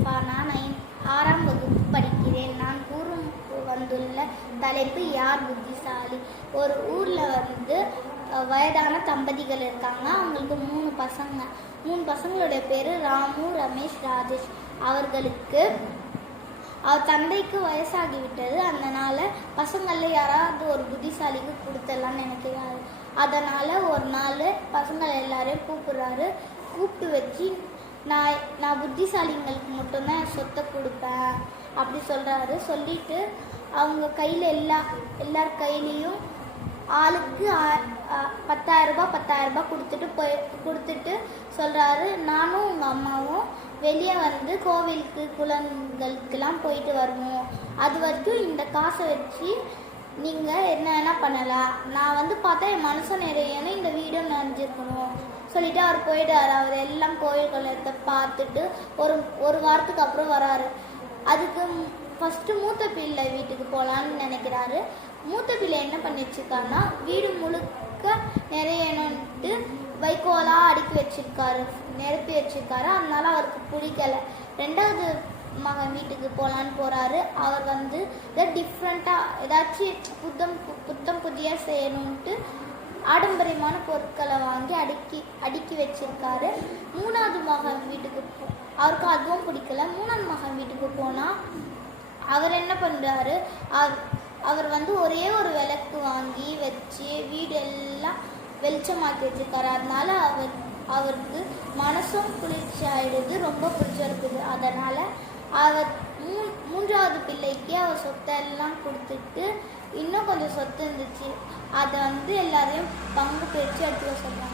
நான் ஆறாம் வகுப்பு படிக்கிறேன். நான் கூறும் வந்துள்ள தலைப்பு யார் புத்திசாலி? ஒரு ஊரில் வந்து வயதான தம்பதிகள் இருக்காங்க. அவங்களுக்கு மூணு பசங்க. மூணு பசங்களுடைய பேர் ராமு ரமேஷ் ராஜேஷ். அவர்களுக்கு அவர் தந்தைக்கு வயசாகி விட்டது. அதனால பசங்களில் யாராவது ஒரு புத்திசாலிக்கு கொடுத்துடலாம்னு நினைக்கிறாரு. அதனால் ஒரு நாள் பசங்களை எல்லாரையும் கூப்பிடுறாரு. கூப்பிட்டு வச்சு நான் நான் புத்திசாலிங்களுக்கு மட்டும்தான் என் சொத்தை கொடுப்பேன் அப்படி சொல்கிறாரு சொல்லிட்டு அவங்க கையில் எல்லா எல்லார் கையிலையும் ஆளுக்கு ஆ- பத்தாயிரரூபா பத்தாயிரம் ரூபாய் கொடுத்துட்டு போய் கொடுத்துட்டு சொல்கிறாரு நானும் உங்கள் அம்மாவும் வெளியே வந்து கோவிலுக்கு குளங்களுக்கெல்லாம் போயிட்டு வருவோம். அது வரைக்கும் இந்த காசை வச்சு நீங்கள் என்ன வேணால் பண்ணலாம். நான் வந்து பார்த்தா என் மனசு நிறையன்னு இந்த வீடியோ நினைஞ்சிருக்கணும். சொல்லிட்டு அவர் போயிட்டாரு. அவர் எல்லாம் கோயில் குளத்தை பார்த்துட்டு ஒரு ஒரு வாரத்துக்கு அப்புறம் வராரு. அதுக்கு ஃபஸ்ட்டு மூத்த பிள்ளை வீட்டுக்கு போகலான்னு நினைக்கிறாரு. மூத்த பிள்ளை என்ன பண்ணி வச்சிருக்காருன்னா வீடு முழுக்க நிறையணுன்ட்டு வைக்கோலாக அடுக்கி வச்சிருக்காரு. நிரப்பி வச்சிருக்காரு. அதனால அவருக்கு பிடிக்கல. ரெண்டாவது மகன் வீட்டுக்கு போகலான்னு போகிறாரு அவர் வந்து இதை டிஃப்ரெண்ட்டாக ஏதாச்சும் புத்தம் பு- புத்தம் புதிய செய்யணுன்ட்டு ஆடம்பரியமான பொருட்களை வாங்கி அடுக்கி அடுக்கி வச்சிருக்காரு. மூணாவது மகன் வீட்டுக்கு போ அவருக்கு அதுவும் பிடிக்கல. மூணாவது மகன் வீட்டுக்கு போனால் அவர் என்ன பண்ணுறாரு அவர் வந்து ஒரே ஒரு விளக்கு வாங்கி வச்சு வீடெல்லாம் வெளிச்சமாக்கி வச்சிருக்காரு. அதனால அவர் அவருக்கு மனசும் குளிர்ச்சி ஆகிடுது ரொம்ப பிடிச்சிருக்குது அதனால் அவர் மூ மூன்றாவது பிள்ளைக்கு அவர் சொத்தை எல்லாம் கொடுத்துட்டு கொஞ்சம் சொத்து இருந்துச்சு. அதை வந்து எல்லாரையும் பங்கு பிரித்து எடுத்துக்க சொல்கிறாங்க